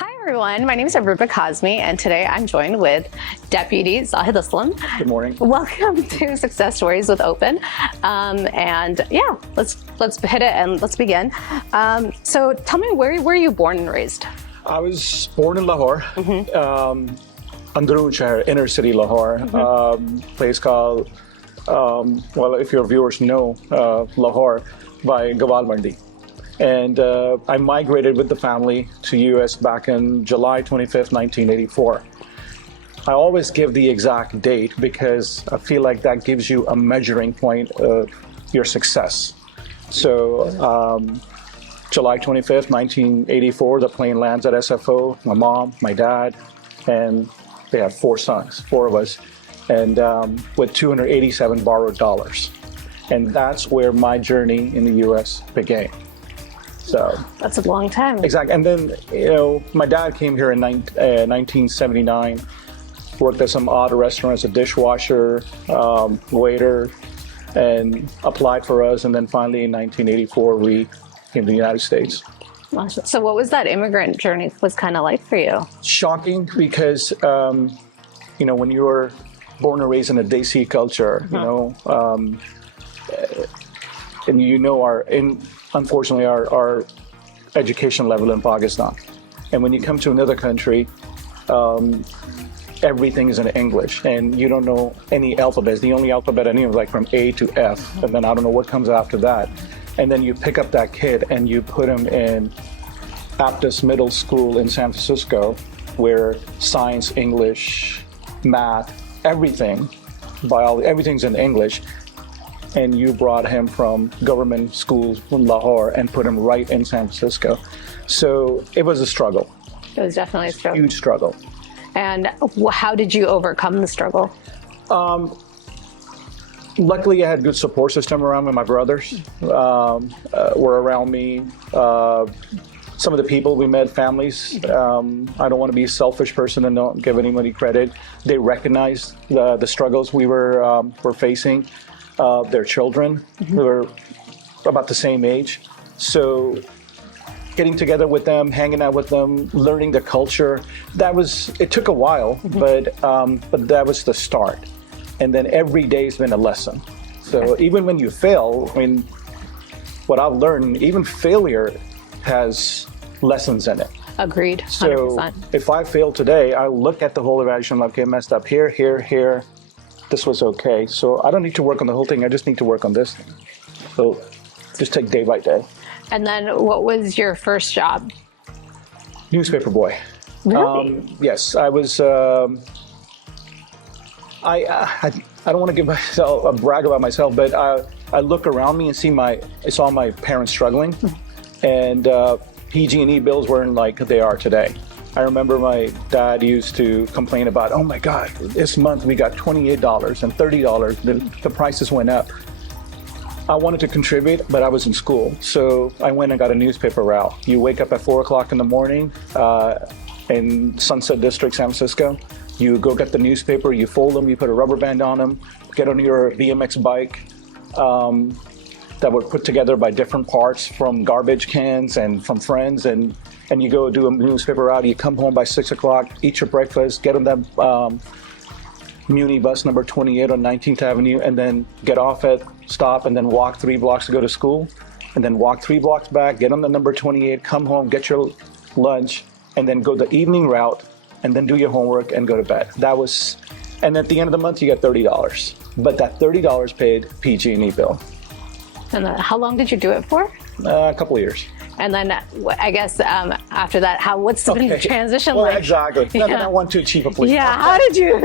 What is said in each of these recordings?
Hi everyone, my name is Arooba Kazmi, and today I'm joined with Deputy Zahid Aslam. Good morning. Welcome to Success Stories with Open. And yeah, let's hit it and let's begin. So tell me, where were you born and raised? I was born in Lahore, Andaroon Shahar, inner city Lahore, place called, well, if your viewers know, Lahore by Gawal Mandi. And I migrated with the family to US back in July 25th, 1984. I always give the exact date because I feel like that gives you a measuring point of your success. So July 25th, 1984, the plane lands at SFO, my mom, my dad, and they have four sons, four of us, and with 287 borrowed dollars. And that's where my journey in the US began. So that's a long time. Exactly. And then, you know, my dad came here in 1979, worked at some odd restaurants, a dishwasher, waiter, and applied for us. And then finally in 1984, we came to the United States. So what was that immigrant journey was kind of like for you? Shocking because, you know, when you're born and raised in a Desi culture, you know, and you know unfortunately our education level in Pakistan. And when you come to another country, everything is in English and you don't know any alphabets. The only alphabet I knew was like from A to F, and then I don't know what comes after that. And then you pick up that kid and you put him in Baptist Middle School in San Francisco, where science, English, math, everything, biology, everything's in English. And you brought him from government schools in Lahore and put him right in San Francisco. So it was a struggle. It was definitely a struggle. Huge struggle. And how did you overcome the struggle? Luckily, I had a good support system around me. My brothers were around me. Some of the people we met, families, I don't want to be a selfish person and don't give anybody credit. They recognized the struggles we were facing. Their children who are about the same age. So getting together with them, hanging out with them, learning the culture, it took a while, but that was the start. And then every day's been a lesson. So even when you fail, I mean, what I've learned, even failure has lessons in it. Agreed, 100%. So if I fail today, I look at the whole evaluation, okay, messed up here, here, this was okay. So I don't need to work on the whole thing. I just need to work on this thing. So just take day by day. And then what was your first job? Newspaper boy. Really? Yes, I was, I don't want to give myself a brag about myself, but I look around me and I saw my parents struggling, and PG&E bills weren't like they are today. I remember my dad used to complain about, oh my God, this month we got $28 and $30. The prices went up. I wanted to contribute, but I was in school. So I went and got a newspaper route. You wake up at 4 o'clock in the morning in Sunset District, San Francisco. You go get the newspaper, you fold them, you put a rubber band on them, get on your BMX bike that were put together by different parts from garbage cans and from friends, and you go do a newspaper route. You come home by 6 o'clock, eat your breakfast, get on that Muni bus number 28 on 19th Avenue, and then get off at stop and then walk 3 blocks to go to school, and then walk 3 blocks back, get on the number 28, come home, get your lunch, and then go the evening route, and then do your homework and go to bed. And at the end of the month, you get $30. But that $30 paid PG&E bill. And how long did you do it for? A couple of years. And then I guess after that, what's the transition like? Exactly. Yeah. I don't want to achieve a police. Yeah, how did you,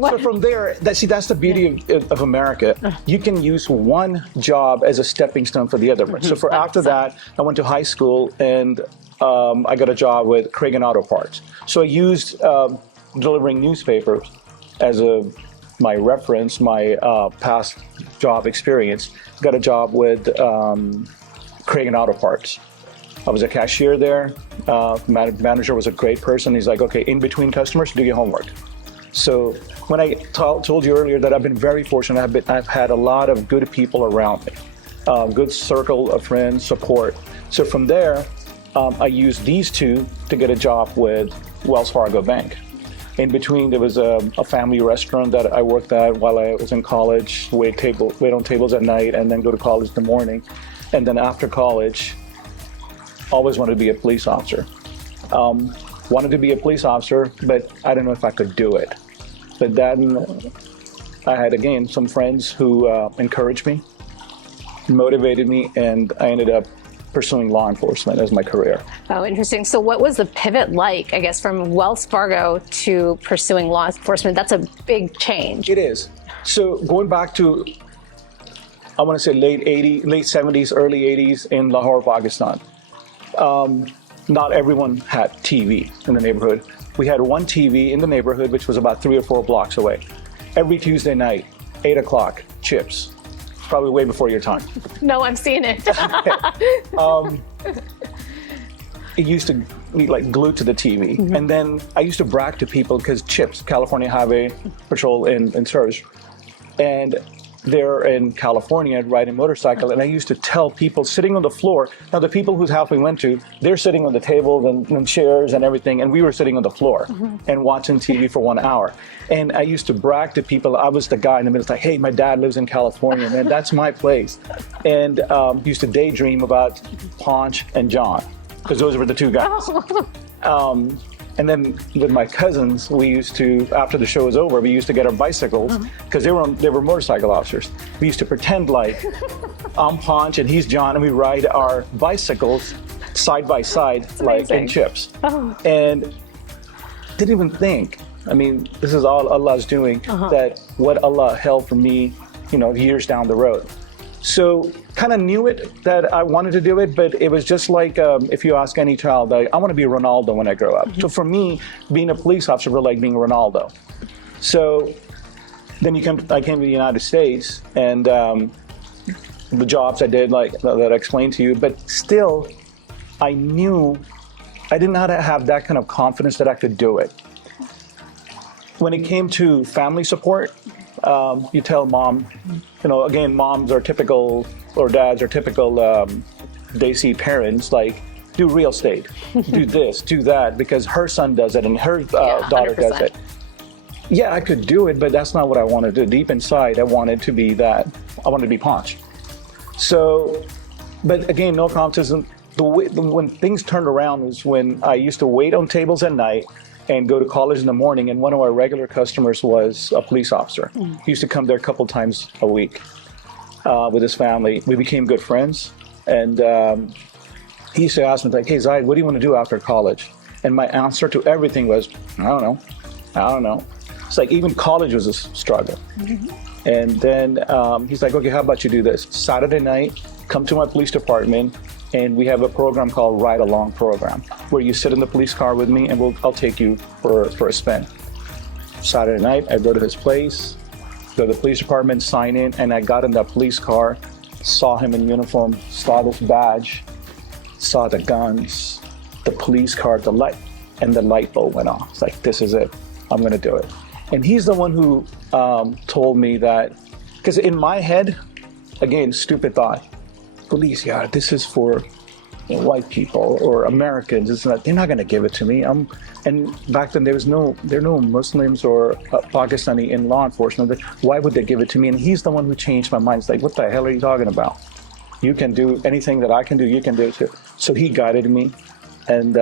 So from there, that's the beauty of America. You can use one job as a stepping stone for the other. So after that, I went to high school and I got a job with Craig and Auto Parts. So I used delivering newspapers as my reference, my past job experience. Got a job with Craig and Auto Parts. I was a cashier there. Manager was a great person. He's like, okay, in between customers, do your homework. So when I told you earlier that I've been very fortunate, I've had a lot of good people around me, good circle of friends, support. So from there, I used these two to get a job with Wells Fargo Bank. In between, there was a family restaurant that I worked at while I was in college, wait on tables at night, and then go to college in the morning. And then after college, always wanted to be a police officer. Wanted to be a police officer, but I didn't know if I could do it. But then I had, again, some friends who encouraged me, motivated me, and I ended up pursuing law enforcement as my career. Oh, interesting. So what was the pivot like, I guess, from Wells Fargo to pursuing law enforcement? That's a big change. It is. So going back to, I want to say late 70s, early 80s in Lahore, Pakistan. Not everyone had TV in the neighborhood. We had one TV in the neighborhood, which was about 3 or 4 blocks away. Every Tuesday night, 8 o'clock, chips. Probably way before your time. No, I'm seeing it. It used to be like glued to the TV. Mm-hmm. And then I used to brag to people because CHIPS, California Highway Patrol in service. And they're in California riding motorcycle. And I used to tell people sitting on the floor, now the people whose house we went to, they're sitting on the table and chairs and everything. And we were sitting on the floor and watching TV for 1 hour. And I used to brag to people, I was the guy in the middle, it's like, hey, my dad lives in California, man, that's my place. And used to daydream about Ponch and John, because those were the two guys. And then with my cousins, we used to, after the show was over, we used to get our bicycles, because they were motorcycle officers. We used to pretend like I'm Ponch and he's John, and we ride our bicycles side by side, like in chips. And didn't even think, I mean, this is all Allah's doing, that what Allah held for me, years down the road. So kind of knew it that I wanted to do it, but it was just like if you ask any child, I want to be Ronaldo when I grow up. So for me, being a police officer was like being Ronaldo. So then I came to the United States, and the jobs I did, like that I explained to you, but still, I knew I did not have that kind of confidence that I could do it. When it came to family support, you tell mom, again, moms are typical, or dads are typical Desi parents, like, do real estate, do this, do that, because her son does it and her daughter does it. Yeah, I could do it, but that's not what I wanted to do. Deep inside, I wanted to be Ponch. So, but again, no competition. When things turned around was when I used to wait on tables at night and go to college in the morning, and one of our regular customers was a police officer. He used to come there a couple times a week with his family. We became good friends, and he used to ask me, like, hey, Zahid, what do you want to do after college? And my answer to everything was, I don't know. It's like even college was a struggle. And then he's like, okay, how about you do this? Saturday night, come to my police department, and we have a program called Ride Along program, where you sit in the police car with me, and I'll take you for a spin. Saturday night, I go to his place, go to the police department, sign in, and I got in that police car, saw him in uniform, saw this badge, saw the guns, the police car, the light, and the light bulb went off. It's like, this is it. I'm going to do it. And he's the one who told me that, because in my head, again, stupid thought, police, yeah, this is for white people or Americans. It's not, they're not going to give it to me. And back then there were no Muslims or Pakistani in law enforcement. But why would they give it to me? And he's the one who changed my mind. It's like, what the hell are you talking about? You can do anything that I can do. You can do it too. So he guided me, and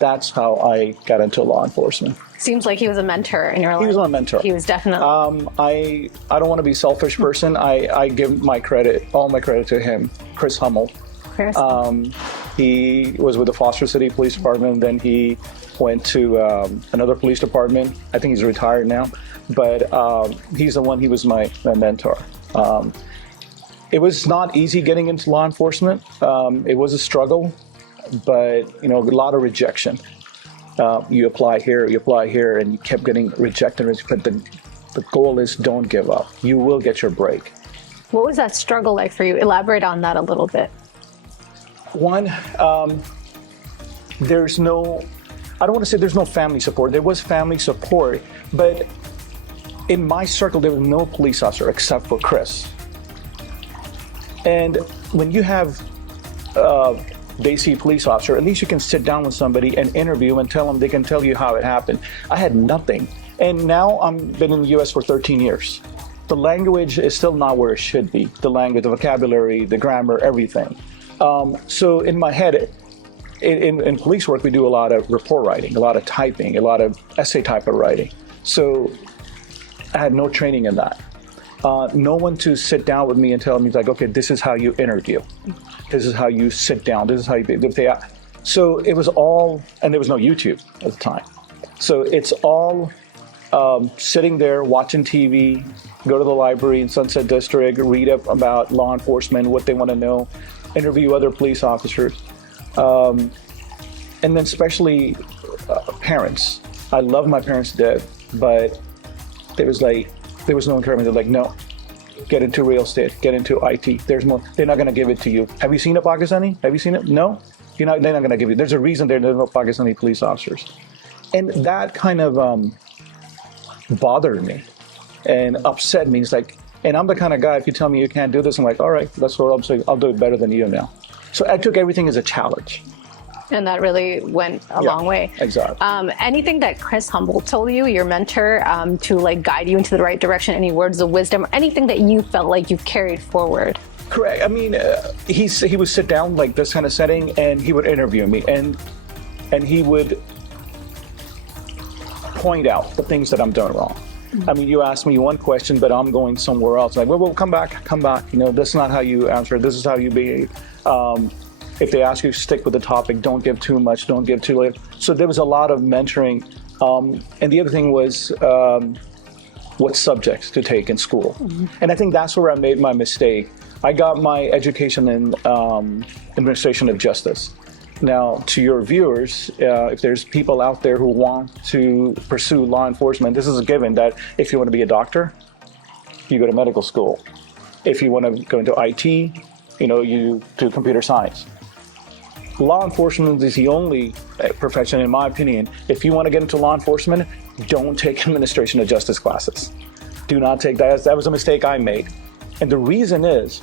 that's how I got into law enforcement. Seems like he was a mentor in your life. He was a mentor. He was definitely. I don't want to be a selfish person. I give all my credit to him, Chris Hummel. He was with the Foster City Police Department. Then he went to another police department. I think he's retired now, but he's the one. He was my mentor. It was not easy getting into law enforcement. It was a struggle, but a lot of rejection. You apply here, and you kept getting rejected. But the goal is, don't give up. You will get your break. What was that struggle like for you? Elaborate on that a little bit. One, there's no, I don't want to say there's no family support. There was family support, but in my circle, there was no police officer except for Chris. And when you have they see a police officer, at least you can sit down with somebody and interview and tell them, they can tell you how it happened. I had nothing. And now I've been in the US for 13 years. The language is still not where it should be. The language, the vocabulary, the grammar, everything. So in my head, in police work, we do a lot of report writing, a lot of typing, a lot of essay type of writing. So I had no training in that. No one to sit down with me and tell me, like, okay, this is how you interview. This is how you sit down. This is how you, so it was all, and there was no YouTube at the time. So it's all sitting there, watching TV, go to the library in Sunset District, read up about law enforcement, what they want to know, interview other police officers. And then especially parents. I love my parents to death, but there was no encouragement. They're like, no, get into real estate, get into IT. There's more. They're not going to give it to you. Have you seen a Pakistani? Have you seen it? No, they're not going to give you. There's a reason there's no Pakistani police officers, and that kind of bothered me and upset me. It's like, and I'm the kind of guy. If you tell me you can't do this, I'm like, all right, that's what I'm saying. I'll do it better than you now. So I took everything as a challenge. And that really went a long way. Exactly. Anything that Chris Humboldt told you, your mentor, to like guide you into the right direction, any words of wisdom, anything that you felt like you carried forward? Correct. I mean, he would sit down like this kind of setting, and he would interview me, and he would point out the things that I'm doing wrong. I mean, you asked me one question, but I'm going somewhere else. Like, well, come back. You know, that's not how you answer. This is how you behave. If they ask you, stick with the topic. Don't give too much. Don't give too little. So there was a lot of mentoring. And the other thing was what subjects to take in school. Mm-hmm. And I think that's where I made my mistake. I got my education in administration of justice. Now, to your viewers, if there's people out there who want to pursue law enforcement, this is a given that if you want to be a doctor, you go to medical school. If you want to go into IT, you do computer science. Law enforcement is the only profession, in my opinion. If you want to get into law enforcement, don't take administration of justice classes. Do not take that. That was a mistake I made. And the reason is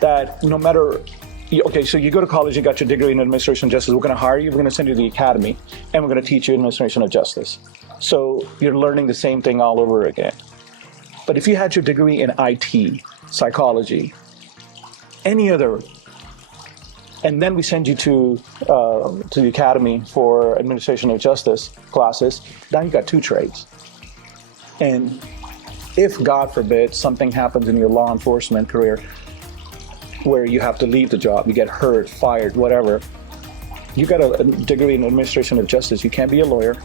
that no matter, okay, so you go to college, you got your degree in administration of justice, we're going to hire you, we're going to send you to the academy, and we're going to teach you administration of justice. So you're learning the same thing all over again. But if you had your degree in IT, psychology, any other, and then we send you to the academy for administration of justice classes, now you got two trades. And if, God forbid, something happens in your law enforcement career where you have to leave the job, you get hurt, fired, whatever, you got a degree in administration of justice. You can't be a lawyer.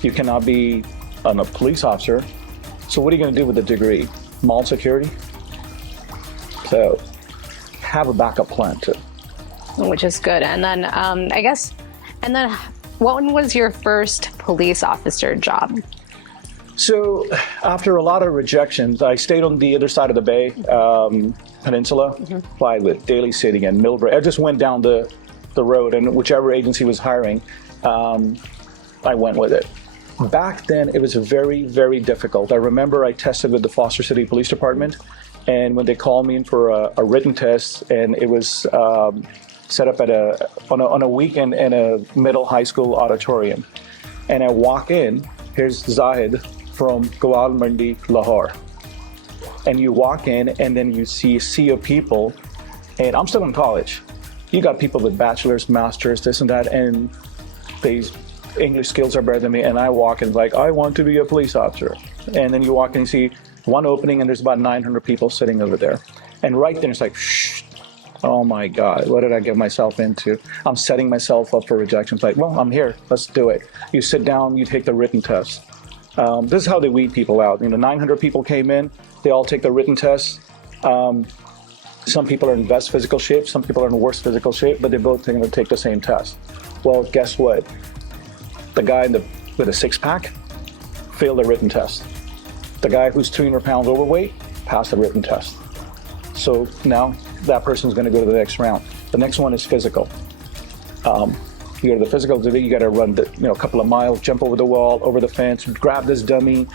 You cannot be a police officer. So what are you going to do with the degree? Mall security? So have a backup plan too. Which is good. And then what was your first police officer job? So after a lot of rejections, I stayed on the other side of the Bay Peninsula, applied with Daly City and Millbrae. I just went down the road, and whichever agency was hiring, I went with it. Back then, it was very, very difficult. I remember I tested with the Foster City Police Department, and when they called me in for a written test, and it was set up on a weekend in a middle high school auditorium. And I walk in, here's Zahid from Gawal Mandi, Lahore. And you walk in, and then you see a sea of people, and I'm still in college. You got people with bachelor's, master's, this and that, and these English skills are better than me, and I walk in like, I want to be a police officer. And then you walk in and see one opening, and there's about 900 people sitting over there. And right then it's like, shh, oh my God, what did I get myself into? I'm setting myself up for rejection. It's like, well, I'm here, let's do it. You sit down, you take the written test. This is how they weed people out. 900 people came in, they all take the written test. Some people are in best physical shape, some people are in worse physical shape, but they're both going to take the same test. Well, guess what? The guy with a six-pack failed the written test. The guy who's 300 pounds overweight passed the written test. So now that person's going to go to the next round. The next one is physical. You go to the physical, you got to run a couple of miles, jump over the wall, over the fence, grab this dummy,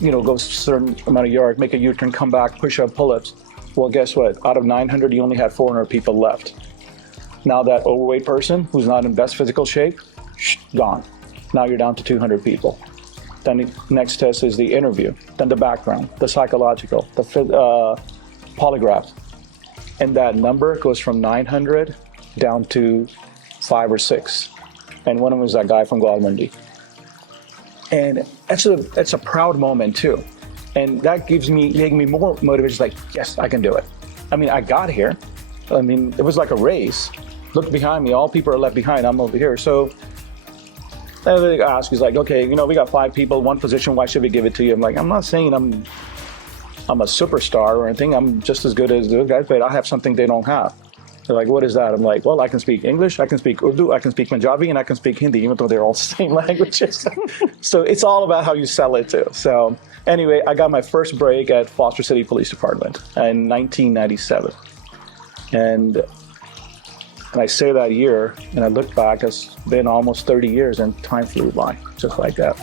go a certain amount of yards, make a U-turn, come back, push up, pull-ups. Well, guess what? Out of 900, you only had 400 people left. Now that overweight person who's not in best physical shape, gone. Now you're down to 200 people. Then the next test is the interview, then the background, the psychological, the polygraph. And that number goes from 900 down to 5 or 6. And one of them was that guy from Guadalupe. And it's a proud moment too. And that gave me more motivation, like, yes, I can do it. I mean, I got here. I mean, it was like a race. Look behind me, all people are left behind, I'm over here. So everybody asks, he's like, okay, we got 5 people, 1 position, why should we give it to you? I'm like, I'm not saying I'm a superstar or anything, I'm just as good as those guys, but I have something they don't have. They're like, what is that? I'm like, well, I can speak English, I can speak Urdu, I can speak Punjabi, and I can speak Hindi, even though they're all the same languages. So it's all about how you sell it too. So anyway, I got my first break at Foster City Police Department in 1997. And I say that year, and I look back, it's been almost 30 years, and time flew by, just like that.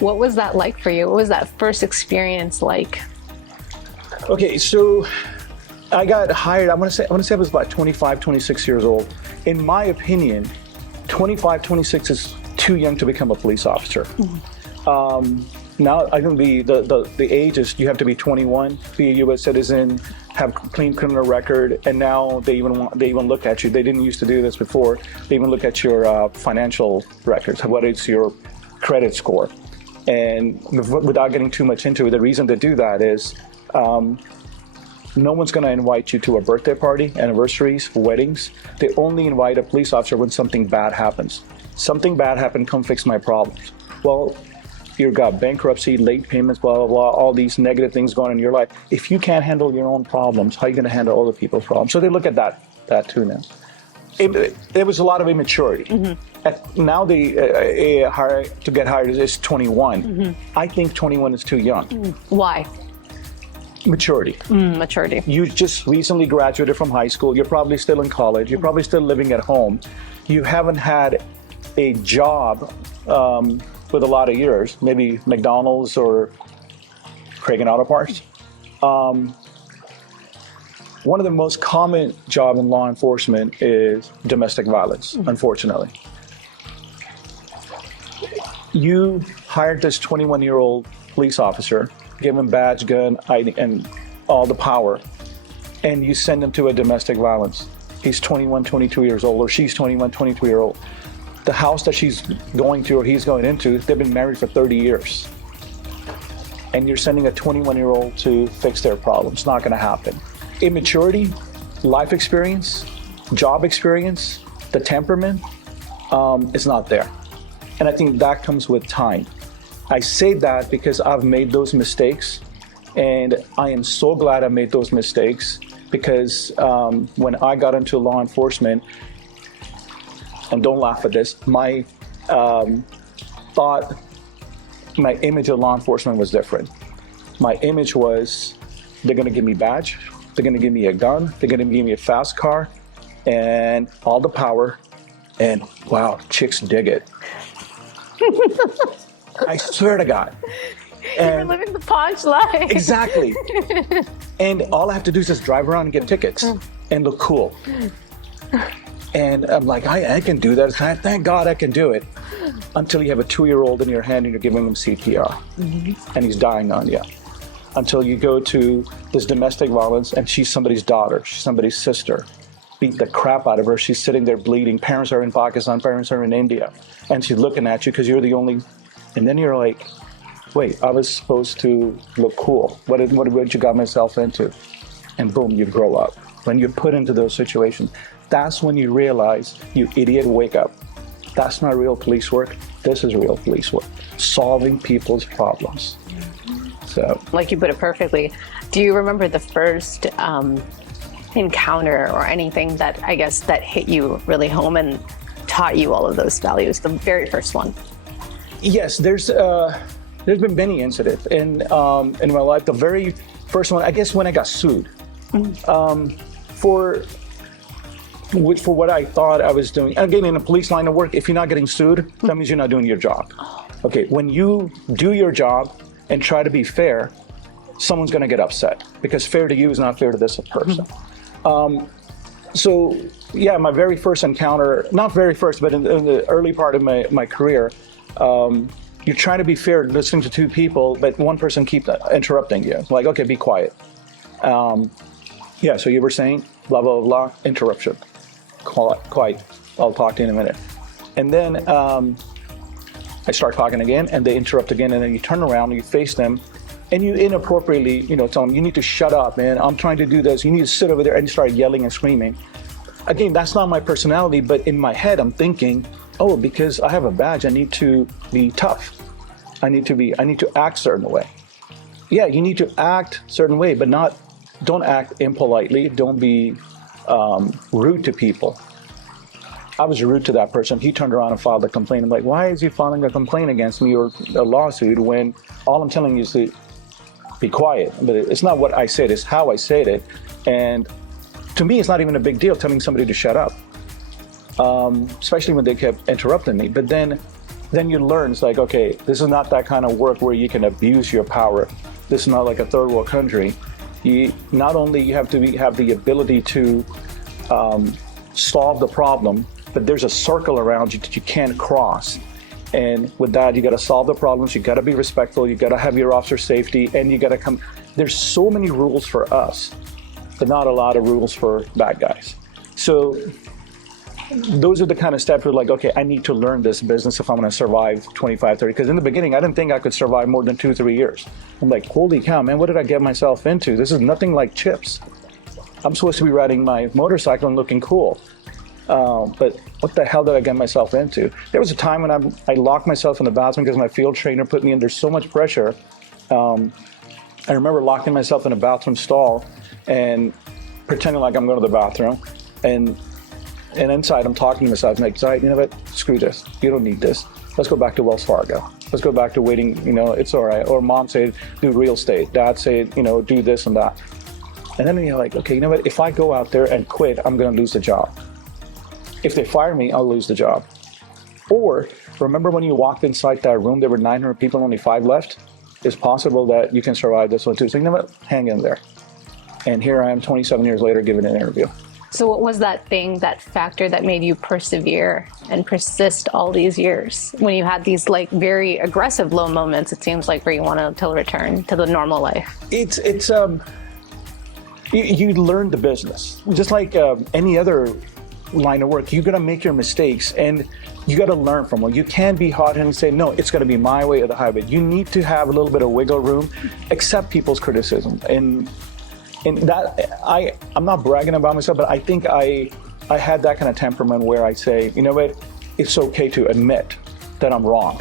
What was that like for you? What was that first experience like? Okay, so I got hired, I want to say I was about 25, 26 years old. In my opinion, 25, 26 is too young to become a police officer. Now I think the age is you have to be 21, be a U.S. citizen, have clean criminal record, and now they even look at you. They didn't used to do this before. They even look at your financial records, what is your credit score. And without getting too much into it, the reason to do that is no one's going to invite you to a birthday party, anniversaries, weddings. They only invite a police officer when something bad happens. Something bad happened, come fix my problems. Well, you've got bankruptcy, late payments, blah, blah, blah, all these negative things going on in your life. If you can't handle your own problems, how are you going to handle other people's problems? So they look at that too now. It was a lot of immaturity. Now to get hired is 21. I think 21 is too young. Why? Maturity. Maturity. You just recently graduated from high school. You're probably still in college. You're probably still living at home. You haven't had a job with a lot of years, maybe McDonald's or Craig and Auto Parts. One of the most common jobs in law enforcement is domestic violence, unfortunately. You hired this 21-year-old police officer, give him badge, gun, ID, and all the power, and you send him to a domestic violence. He's 21, 22 years old, or she's 21, 22 years old. The house that she's going to or he's going into, they've been married for 30 years. And you're sending a 21-year-old to fix their problem. It's not going to happen. Immaturity, life experience, job experience, the temperament is not there. And I think that comes with time. I say that because I've made those mistakes, and I am so glad I made those mistakes because when I got into law enforcement, and don't laugh at this, my image of law enforcement was different. My image was, they're gonna give me a badge, they're gonna give me a gun, they're gonna give me a fast car, and all the power, and wow, chicks dig it. I swear to God. You're living the Ponch life. Exactly. And all I have to do is just drive around and get tickets and look cool. And I'm like, I can do that. Thank God I can do it. Until you have a 2-year-old in your hand and you're giving him CPR. And he's dying on you. Until you go to this domestic violence and she's somebody's daughter, she's somebody's sister. Beat the crap out of her. She's sitting there bleeding. Parents are in Pakistan, parents are in India. And she's looking at you because you're the only... And then you're like, wait, I was supposed to look cool. What did you got myself into? And boom, you grow up. When you're put into those situations, that's when you realize, you idiot, wake up. That's not real police work. This is real police work. Solving people's problems. So, like you put it perfectly. Do you remember the first encounter or anything that I guess that hit you really home and taught you all of those values? The very first one. Yes, there's been many incidents in my life. The very first one, I guess, when I got sued for what I thought I was doing. Again, in a police line of work, if you're not getting sued, that means you're not doing your job. Okay, when you do your job and try to be fair, someone's going to get upset because fair to you is not fair to this person. So yeah, my very first encounter, not very first, but in the early part of my career, you're trying to be fair listening to two people, but one person keeps interrupting you. Like, okay, be quiet. Yeah, so you were saying, blah, blah, blah, interruption. Quiet, I'll talk to you in a minute. And then I start talking again, and they interrupt again, and then you turn around, and you face them, and you inappropriately, tell them, you need to shut up, man, I'm trying to do this, you need to sit over there, and you start yelling and screaming. Again, that's not my personality, but in my head, I'm thinking, oh, because I have a badge, I need to be tough. I need to act a certain way. Yeah, you need to act a certain way, but don't act impolitely, don't be rude to people. I was rude to that person. He turned around and filed a complaint. I'm like, why is he filing a complaint against me or a lawsuit when all I'm telling you is to be quiet? But it's not what I said, it's how I said it. And to me, it's not even a big deal telling somebody to shut up, especially when they kept interrupting me. But then you learn, it's like, okay, this is not that kind of work where you can abuse your power. This is not like a third world country. Not only you have to have the ability to solve the problem, but there's a circle around you that you can't cross. And with that, you got to solve the problems. You got to be respectful. You got to have your officer safety, and you got to come. There's so many rules for us, but not a lot of rules for bad guys. So those are the kind of steps where like, okay, I need to learn this business if I'm going to survive 25, 30. Because in the beginning, I didn't think I could survive more than 2-3 years. I'm like, holy cow, man, what did I get myself into? This is nothing like chips. I'm supposed to be riding my motorcycle and looking cool. But what the hell did I get myself into? There was a time when I locked myself in the bathroom because my field trainer put me under so much pressure. I remember locking myself in a bathroom stall and pretending like I'm going to the bathroom. And inside I'm talking to myself, like, Zahid, you know what? Screw this. You don't need this. Let's go back to Wells Fargo. Let's go back to waiting, it's all right. Or mom said, do real estate. Dad said, do this and that. And then you're like, okay, you know what? If I go out there and quit, I'm going to lose the job. If they fire me, I'll lose the job. Or remember when you walked inside that room, there were 900 people, only 5 left? It's possible that you can survive this one too. So you know what? Hang in there. And here I am 27 years later giving an interview. So what was that thing, that factor that made you persevere and persist all these years when you had these like very aggressive low moments, it seems like, where you want to return to the normal life? You learn the business. Just like any other line of work, you got to make your mistakes and you got to learn from them. You can't be hard and say, no, it's going to be my way or the highway. You need to have a little bit of wiggle room, accept people's criticism. And that, I'm not bragging about myself, but I think I had that kind of temperament where I say, you know what, it's okay to admit that I'm wrong.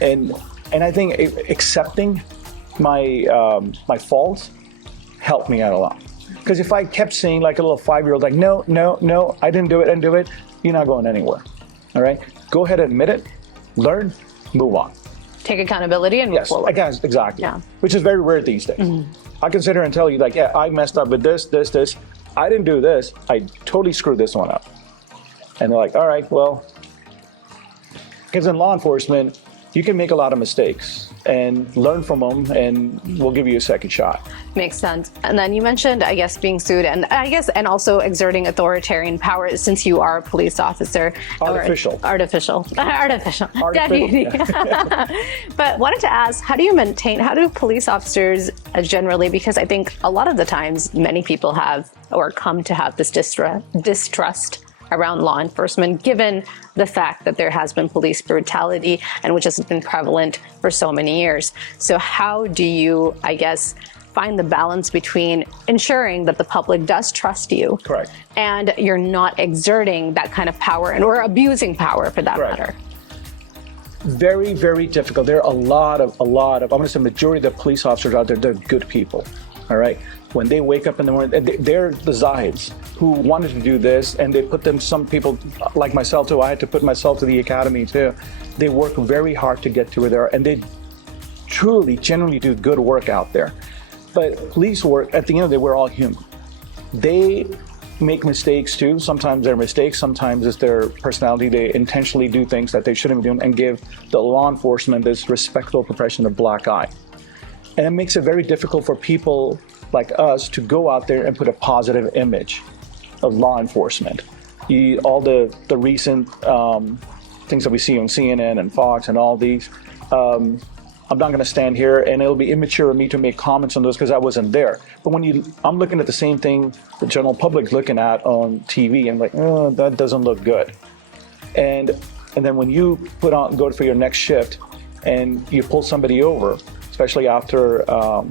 And I think accepting my faults helped me out a lot. Because if I kept saying like a little 5-year-old, like, no, I didn't do it, you're not going anywhere. All right? Go ahead and admit it, learn, move on. Take accountability and move forward. Yes, exactly. Yeah. Which is very rare these days. Mm-hmm. I can sit here and tell you, like, yeah, I messed up with this. I didn't do this. I totally screwed this one up. And they're like, all right, well, because in law enforcement, you can make a lot of mistakes and learn from them, and we'll give you a second shot. Makes sense. And then you mentioned, I guess, being sued and also exerting authoritarian power since you are a police officer. Artificial. Deputy. But wanted to ask, how do police officers generally, because I think a lot of the times many people have or come to have this distrust around law enforcement, given the fact that there has been police brutality and which has been prevalent for so many years. So how do you, I guess, find the balance between ensuring that the public does trust you, correct, and you're not exerting that kind of power or abusing power for that matter? Very, very difficult. There are a lot of, I'm going to say majority of the police officers out there, they're good people, all right? When they wake up in the morning, they're the Zahids who wanted to do this, and they put them, some people like myself too, I had to put myself to the academy too. They work very hard to get to where they are, and they truly, genuinely do good work out there. But police work, at the end of the day, we're all human. They make mistakes too. Sometimes they're mistakes, sometimes it's their personality. They intentionally do things that they shouldn't be doing and give the law enforcement this respectful profession a black eye. And it makes it very difficult for people like us to go out there and put a positive image. of law enforcement. All the recent things that we see on CNN and Fox and all these, I'm not going to stand here, and it'll be immature of me to make comments on those because I wasn't there. But when I'm looking at the same thing the general public's looking at on TV, and like, oh, that doesn't look good. And then when you go for your next shift, and you pull somebody over, especially after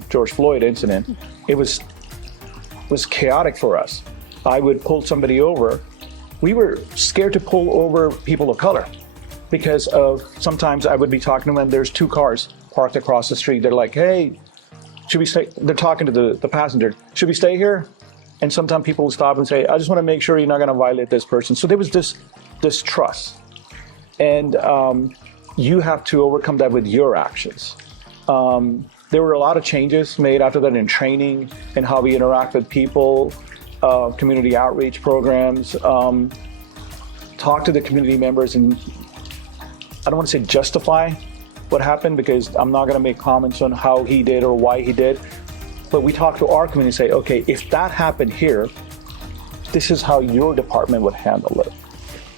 George Floyd incident, it was chaotic for us. I would pull somebody over. We were scared to pull over people of color because of sometimes I would be talking to them and there's two cars parked across the street. They're like, hey, should we stay? They're talking to the passenger. Should we stay here? And sometimes people will stop and say, I just want to make sure you're not going to violate this person. So there was this distrust. And you have to overcome that with your actions. There were a lot of changes made after that in training and how we interact with people, community outreach programs, talk to the community members, and I don't want to say justify what happened because I'm not going to make comments on how he did or why he did, but we talk to our community and say, okay, if that happened here, this is how your department would handle it.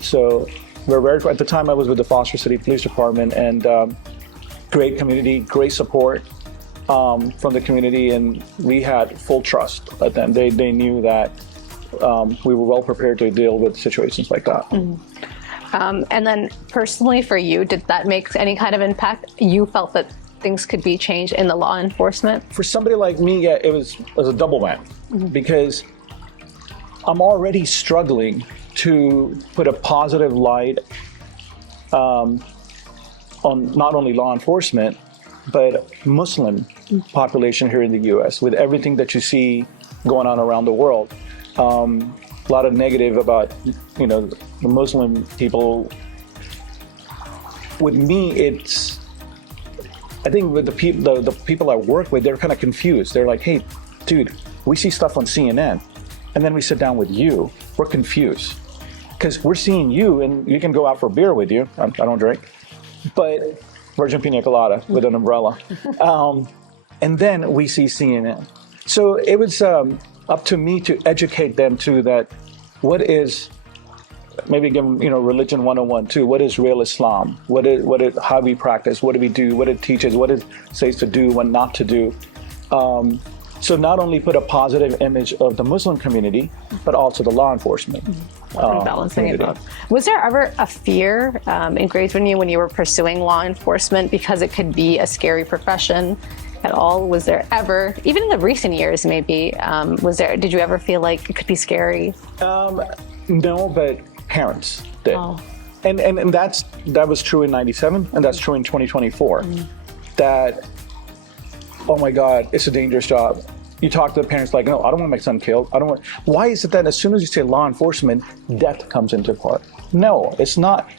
So we're very, at the time I was with the Foster City Police Department, and great community, great support from the community, and we had full trust at them. They knew that we were well prepared to deal with situations like that. Mm-hmm. And then personally for you, did that make any kind of impact? You felt that things could be changed in the law enforcement? For somebody like me, yeah, it was a double whammy, because I'm already struggling to put a positive light on not only law enforcement, but Muslim population here in the U.S. with everything that you see going on around the world. A lot of negative about, the Muslim people. With me, I think with the people I work with, they're kind of confused. They're like, hey, dude, we see stuff on CNN, and then we sit down with you. We're confused because we're seeing you, and you can go out for beer with you. I don't drink, but virgin pina colada with an umbrella. And then we see CNN. So it was up to me to educate them to that. What is, maybe give them, religion 101 too. What is real Islam? How we practice? What do we do? What it teaches? What it says to do? What not to do? So not only put a positive image of the Muslim community, but also the law enforcement. Balancing it both. Was there ever a fear ingrained in you when you were pursuing law enforcement because it could be a scary profession at all? Was there ever, even in the recent years maybe, did you ever feel like it could be scary? No, but parents did. Oh. And that was true in 97, and that's true in 2024. That, oh my God, it's a dangerous job. You talk to the parents like, no, I don't want my son killed. Why is it that as soon as you say law enforcement, death comes into part? No, it's not.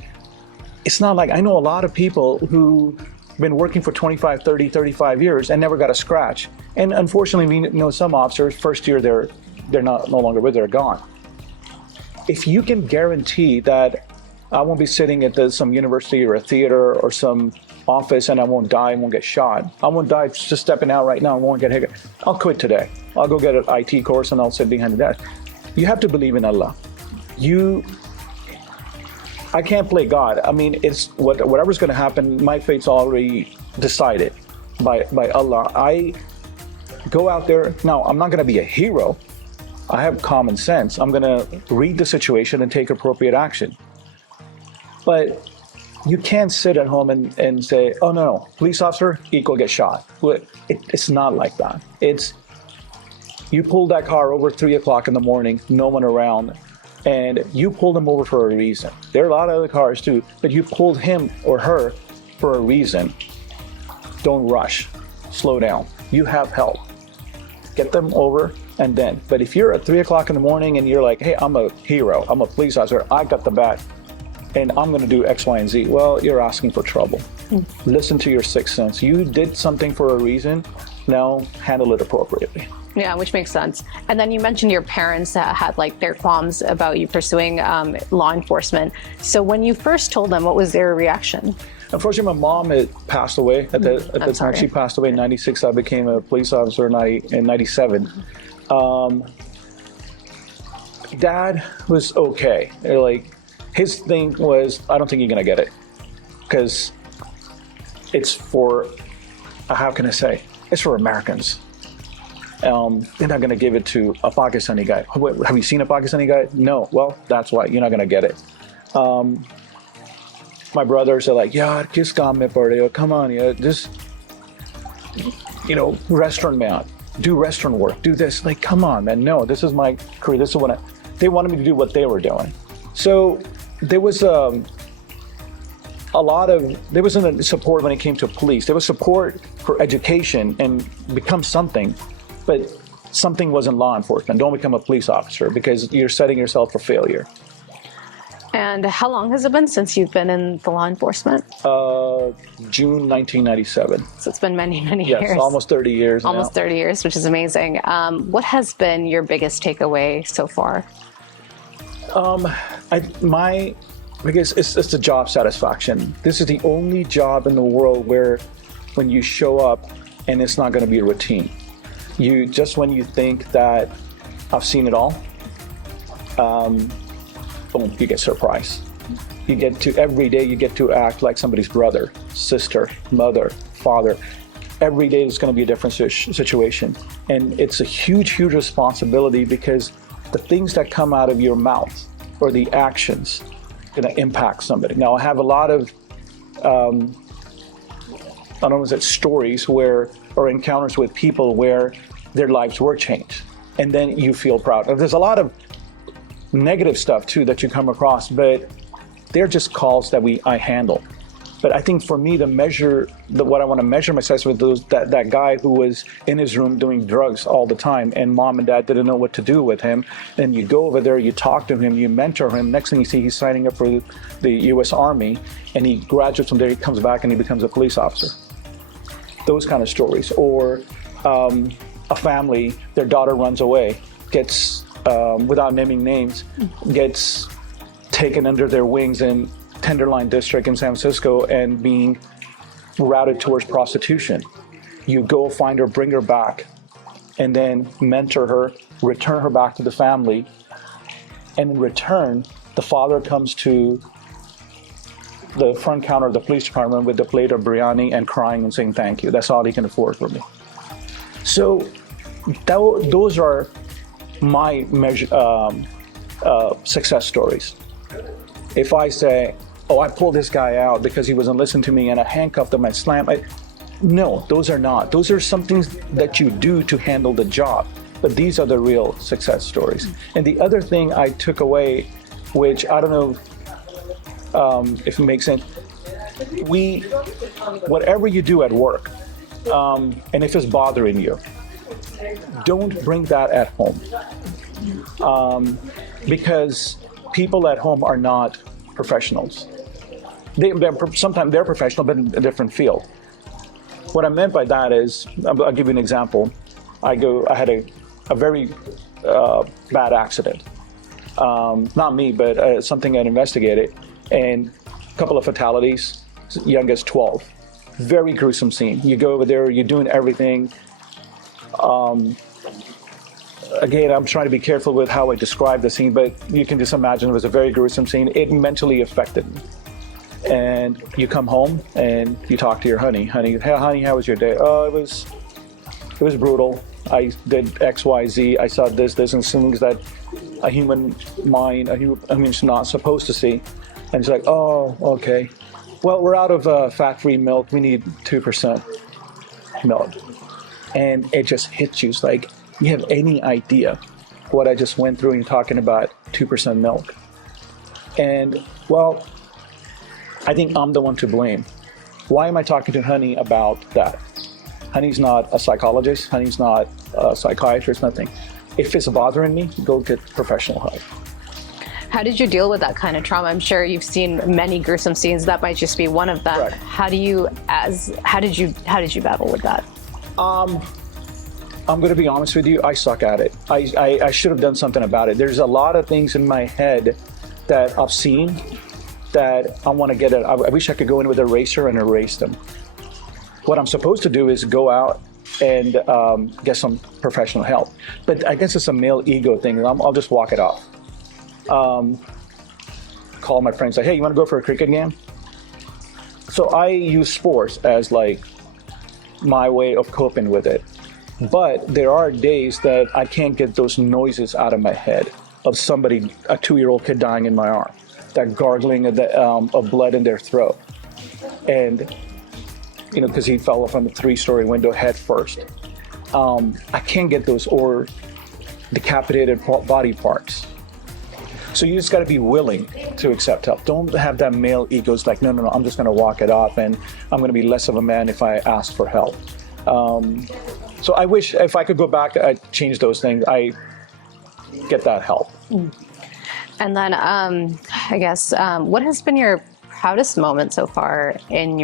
It's not like, I know a lot of people who've been working for 25, 30, 35 years and never got a scratch. And unfortunately, we know some officers, first year they're no longer with, they're gone. If you can guarantee that I won't be sitting at some university or a theater or some office and I won't die, I won't get shot. I won't die just stepping out right now, I won't get hit. I'll quit today. I'll go get an IT course and I'll sit behind the desk. You have to believe in Allah. I can't play God. I mean, it's whatever's going to happen, my fate's already decided by Allah. I go out there. Now, I'm not going to be a hero. I have common sense. I'm going to read the situation and take appropriate action. But you can't sit at home and say, oh, no, police officer, equal get shot. It's not like that. You pulled that car over 3 o'clock in the morning, no one around, and you pulled them over for a reason. There are a lot of other cars too, but you pulled him or her for a reason. Don't rush. Slow down. You have help. Get them over and then. But if you're at 3 o'clock in the morning and you're like, hey, I'm a hero, I'm a police officer, I got the bat, and I'm going to do X, Y, and Z. Well, you're asking for trouble. Listen to your sixth sense. You did something for a reason. Now handle it appropriately. Yeah, which makes sense. And then you mentioned your parents had like their qualms about you pursuing law enforcement. So when you first told them, what was their reaction? Unfortunately, my mom had passed away at the time. She passed away in 96. I became a police officer in 97. Dad was okay. They're like, his thing was, I don't think you're gonna get it, because it's for, how can I say, it's for Americans. They're not gonna give it to a Pakistani guy. Wait, have you seen a Pakistani guy? No. Well, that's why you're not gonna get it. My brothers are like, yaar, kis kaam mein pade ho? Come on, yeah, just, restaurant man, do restaurant work, do this. Like, come on, man. No, this is my career. This is what they wanted me to do what they were doing. So there was there wasn't support when it came to police. There was support for education and become something, but something wasn't law enforcement. Don't become a police officer, because you're setting yourself for failure. And how long has it been since you've been in the law enforcement? June 1997. So it's been many, many years. Yes, almost 30 years Almost 30 years, which is amazing. What has been your biggest takeaway so far? Because it's the job satisfaction. This is the only job in the world where when you show up and it's not going to be a routine. When you think that I've seen it all, boom, you get surprised. Every day you get to act like somebody's brother, sister, mother, father. Every day it's going to be a different situation. And it's a huge, huge responsibility, because the things that come out of your mouth or the actions are going to impact somebody. Now, I have a lot of, stories or encounters with people where their lives were changed. And then you feel proud. There's a lot of negative stuff too that you come across, but they're just calls that I handle. But I think for me, what I want to measure myself with that guy who was in his room doing drugs all the time, and mom and dad didn't know what to do with him. And you go over there, you talk to him, you mentor him. Next thing you see, he's signing up for the U.S. Army, and he graduates from there. He comes back and he becomes a police officer. Those kind of stories. Or a family, their daughter runs away, gets, without naming names, gets taken under their wings in Tenderloin District in San Francisco and being routed towards prostitution. You go find her, bring her back, and then mentor her, return her back to the family. And in return, the father comes to the front counter of the police department with a plate of biryani and crying and saying thank you. That's all he can afford for me. So those are my success stories. If I say, oh, I pulled this guy out because he wasn't listening to me and I handcuffed him, I slammed, no, those are not. Those are some things that you do to handle the job. But these are the real success stories. And the other thing I took away, which I don't know if it makes sense, whatever you do at work, and if it's bothering you, don't bring that at home. Because people at home are not professionals. Sometimes they're professional, but in a different field. What I meant by that is, I'll give you an example. I had a very bad accident. Not me, but something I'd investigated. And a couple of fatalities, young as 12. Very gruesome scene. You go over there, you're doing everything. Again, I'm trying to be careful with how I describe the scene, but you can just imagine it was a very gruesome scene. It mentally affected me. And you come home and you talk to your honey. Hey, honey, how was your day? Oh, it was brutal. I did X, Y, Z. I saw this, and some things that a human mind, a human's not supposed to see. And it's like, oh, okay. Well, we're out of fat-free milk. We need 2% milk. And it just hits you. It's like, you have any idea what I just went through and talking about 2% milk. And, well, I think I'm the one to blame. Why am I talking to Honey about that? Honey's not a psychologist. Honey's not a psychiatrist, nothing. If it's bothering me, go get professional help. How did you deal with that kind of trauma? I'm sure you've seen many gruesome scenes. That might just be one of them. Right. How did you battle with that? I'm going to be honest with you. I suck at it. I should have done something about it. There's a lot of things in my head that I've seen that I want to get at. I wish I could go in with an eraser and erase them. What I'm supposed to do is go out and get some professional help. But I guess it's a male ego thing. I'll just walk it off. call my friends, like, hey, you want to go for a cricket game? So I use sports as like my way of coping with it. But there are days that I can't get those noises out of my head of somebody, a 2-year-old kid dying in my arm, that gargling of blood in their throat. And, you know, because he fell from a 3-story window head first. I can't get those, or decapitated body parts. So you just got to be willing to accept help. Don't have that male ego. It's like, no, I'm just going to walk it off, and I'm going to be less of a man if I ask for help. So I wish if I could go back, I'd change those things. I get that help. And then I guess, what has been your proudest moment so far in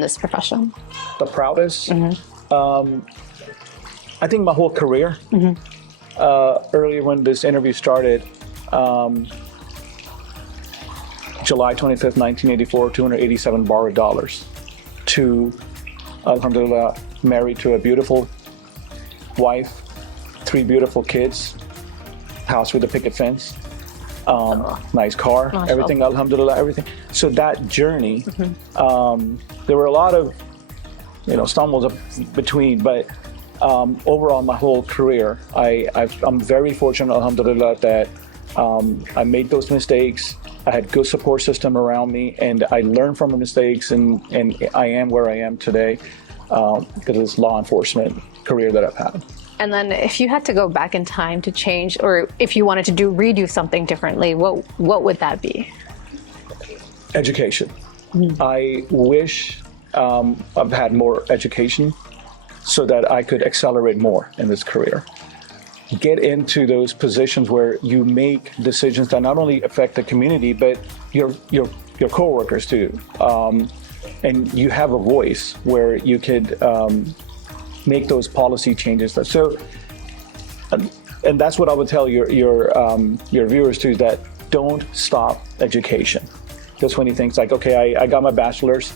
this profession? The proudest? I think my whole career. Earlier when this interview started, July 25th, 1984, 287 borrowed dollars to, alhamdulillah, married to a beautiful wife, 3 beautiful kids, house with a picket fence, nice car, everything, alhamdulillah, everything. So that journey, there were a lot of, stumbles between, but overall, my whole career, I'm very fortunate, alhamdulillah, that I made those mistakes. I had good support system around me, and I learned from the mistakes, and I am where I am today because of this law enforcement career that I've had. And then if you had to go back in time to change, or if you wanted to redo something differently, what would that be? Education. I wish I've had more education so that I could accelerate more in this career. Get into those positions where you make decisions that not only affect the community, but your coworkers too. And you have a voice where you could make those policy changes. So, and that's what I would tell your viewers too, that don't stop education. Just when you think like, okay, I got my bachelor's,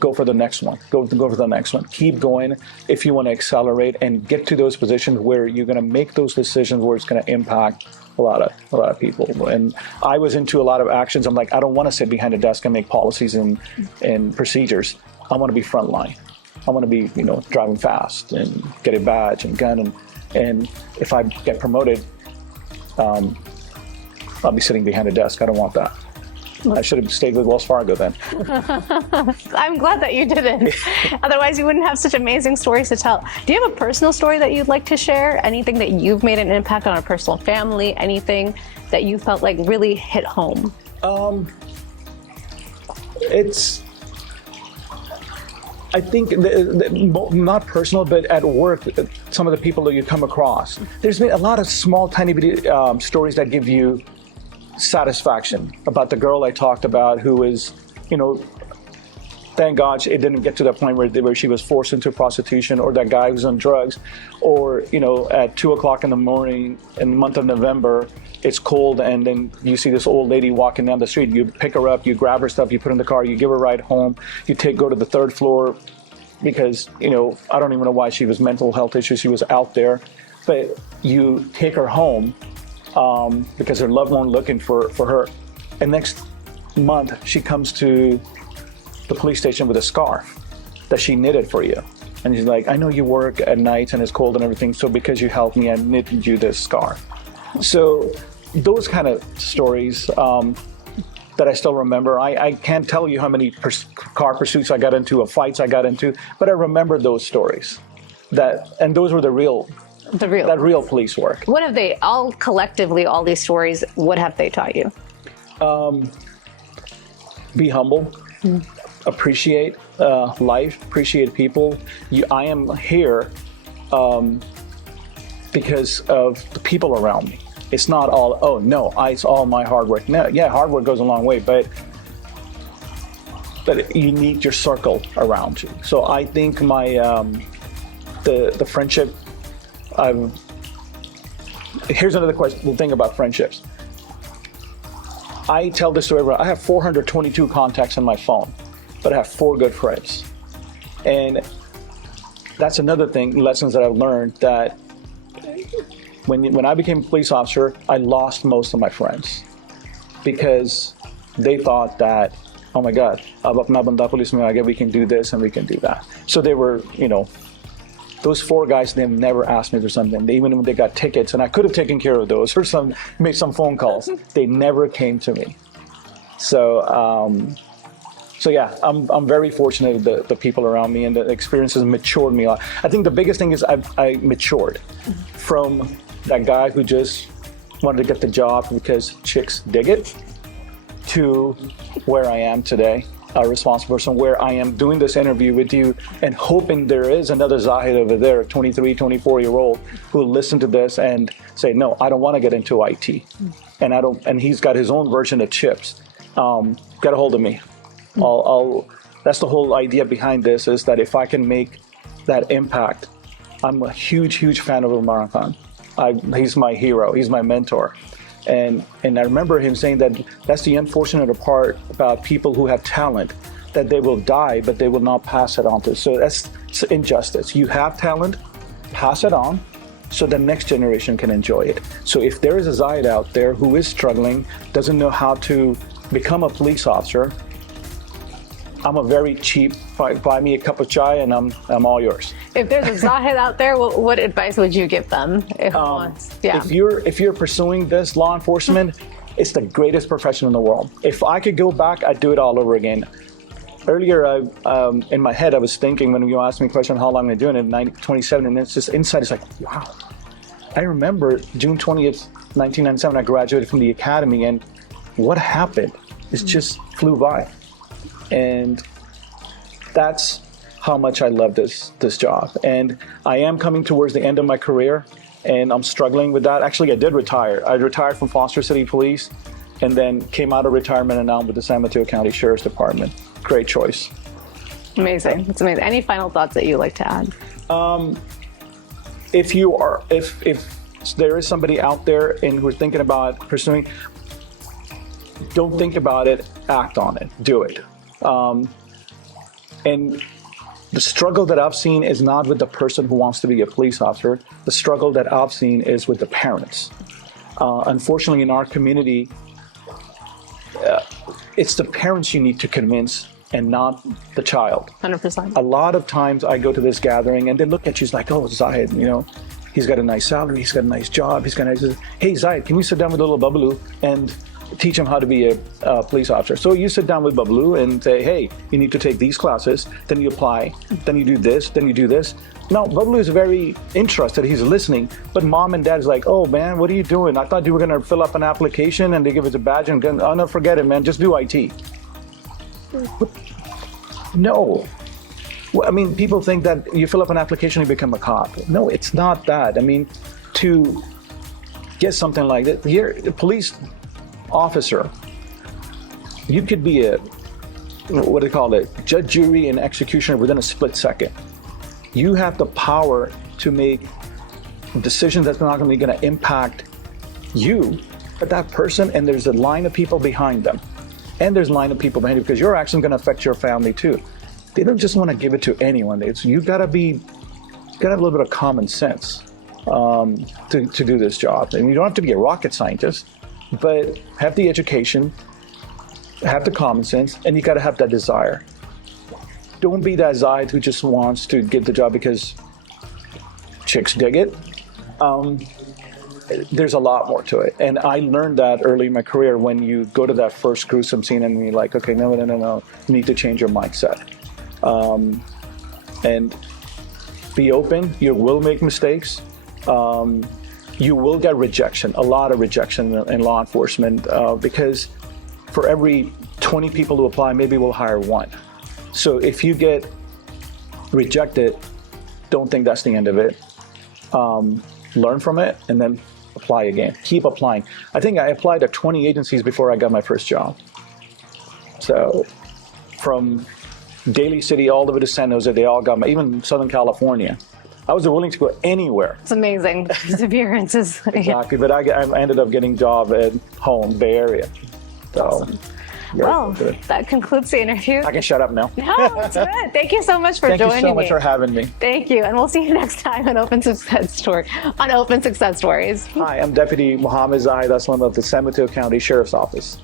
go for the next one. Go for the next one. Keep going if you want to accelerate and get to those positions where you're going to make those decisions where it's going to impact a lot of people. And I was into a lot of actions. I'm like, I don't want to sit behind a desk and make policies and procedures. I want to be frontline. I want to be, driving fast and get a badge and gun. And if I get promoted, I'll be sitting behind a desk. I don't want that. I should have stayed with Wells Fargo then. I'm glad that you didn't. Otherwise, you wouldn't have such amazing stories to tell. Do you have a personal story that you'd like to share? Anything that you've made an impact on a personal family? Anything that you felt like really hit home? I think, not personal, but at work, some of the people that you come across. There's been a lot of small, tiny stories that give you satisfaction. About the girl I talked about who was, thank God it didn't get to that point where she was forced into prostitution, or that guy who's on drugs, or, at 2:00 in the morning in the month of November, it's cold, and then you see this old lady walking down the street. You pick her up, you grab her stuff, you put in the car, you give her a ride home, go to the 3rd floor because, I don't even know why she was mental health issues. She was out there, but you take her home because her loved one looking for her. And next month, she comes to the police station with a scarf that she knitted for you. And she's like, I know you work at night and it's cold and everything, so because you helped me, I knitted you this scarf. So those kind of stories that I still remember. I can't tell you how many car pursuits I got into, or fights I got into, but I remember those stories. And those were that real police work. What have they all collectively, all these stories, what have they taught you? Be humble, appreciate life, appreciate people. I am here because of the people around me. It's not all, it's all my hard work. No, yeah, hard work goes a long way, but you need your circle around you. So I think my the friendship. Here's another question. The thing about friendships. I tell this to everyone. I have 422 contacts on my phone, but I have 4 good friends, and that's another thing. Lessons that I've learned, that when I became a police officer, I lost most of my friends because they thought that, oh my God, ab apna banda police mein aa gaya, we can do this and we can do that. So they were, those 4 guys, they never asked me for something. Even when they got tickets, and I could have taken care of those or made some phone calls, they never came to me. So yeah, I'm very fortunate that the people around me and the experiences matured me a lot. I think the biggest thing is I matured from that guy who just wanted to get the job because chicks dig it to where I am today, a responsible person, where I am doing this interview with you and hoping there is another Zahid over there, 23, 24-year-old, who will listen to this and say, no, I don't want to get into IT. And he's got his own version of chips. Get a hold of me. That's the whole idea behind this, is that if I can make that impact, I'm a huge fan of Umar Khan. He's my hero. He's my mentor. And I remember him saying that that's the unfortunate part about people who have talent, that they will die, but they will not pass it on to. So that's injustice. You have talent, pass it on, so the next generation can enjoy it. So if there is a Zahid out there who is struggling, doesn't know how to become a police officer, I'm a very cheap, buy me a cup of chai and I'm all yours. If there's a Zahid out there, what advice would you give them? If you're pursuing this law enforcement, it's the greatest profession in the world. If I could go back, I'd do it all over again. Earlier, in my head, I was thinking when you asked me a question, how long am I doing it, 27, and it's just inside, it's like, wow. I remember June 20th, 1997, I graduated from the academy, and what happened? It just flew by. And that's how much I love this job. And I am coming towards the end of my career, and I'm struggling with that. Actually, I did retire. I retired from Foster City Police and then came out of retirement, and now I'm with the San Mateo County Sheriff's Department. Great choice. Amazing. It's amazing. Any final thoughts that you'd like to add? If there is somebody out there and who's thinking about pursuing, don't think about it, act on it, do it. And the struggle that I've seen is not with the person who wants to be a police officer. The struggle that I've seen is with the parents. Unfortunately, in our community, it's the parents you need to convince and not the child. 100%. A lot of times I go to this gathering and they look at you like, oh, Zahid, he's got a nice salary, he's got a nice job, hey, Zahid, can you sit down with little Babalu and teach him how to be a police officer? So you sit down with Babalu and say, hey, you need to take these classes, then you apply, then you do this, then you do this. Now, Babalu is very interested, he's listening, but mom and dad is like, oh man, what are you doing? I thought you were gonna fill up an application and they give us a badge and oh no, forget it, man, just do IT. No. Well, I mean, people think that you fill up an application and you become a cop. No, it's not that. I mean, to get something like that, here, the police officer, you could be a, what do they call it, judge, jury, and executioner within a split second. You have the power to make decisions that's not only going to impact you, but that person, and there's a line of people behind them. And there's a line of people behind you because your action is going to affect your family too. They don't just want to give it to anyone. You got to have a little bit of common sense to do this job. And you don't have to be a rocket scientist, but have the education, have the common sense, and you got to have that desire. Don't be that Zahid who just wants to get the job because chicks dig it. There's a lot more to it. And I learned that early in my career when you go to that first gruesome scene and you're like, okay, no, you need to change your mindset. And be open, you will make mistakes. You will get rejection, a lot of rejection in law enforcement, because for every 20 people who apply, maybe we'll hire one. So if you get rejected, don't think that's the end of it. Learn from it and then apply again. Keep applying. I think I applied at 20 agencies before I got my first job. So from Daly City all the way to San Jose, they all got even Southern California. I was willing to go anywhere. It's amazing, perseverances. Exactly, but I ended up getting a job at home, Bay Area. So. Awesome. Well, Good. that concludes the interview. I can shut up now. No, it's good. Thank you so much for Thank joining you so much me. for having me. Thank you, and we'll see you next time on Open Success Stories. Hi, I'm Deputy Mohammad Zahid Aslam of the San Mateo County Sheriff's Office.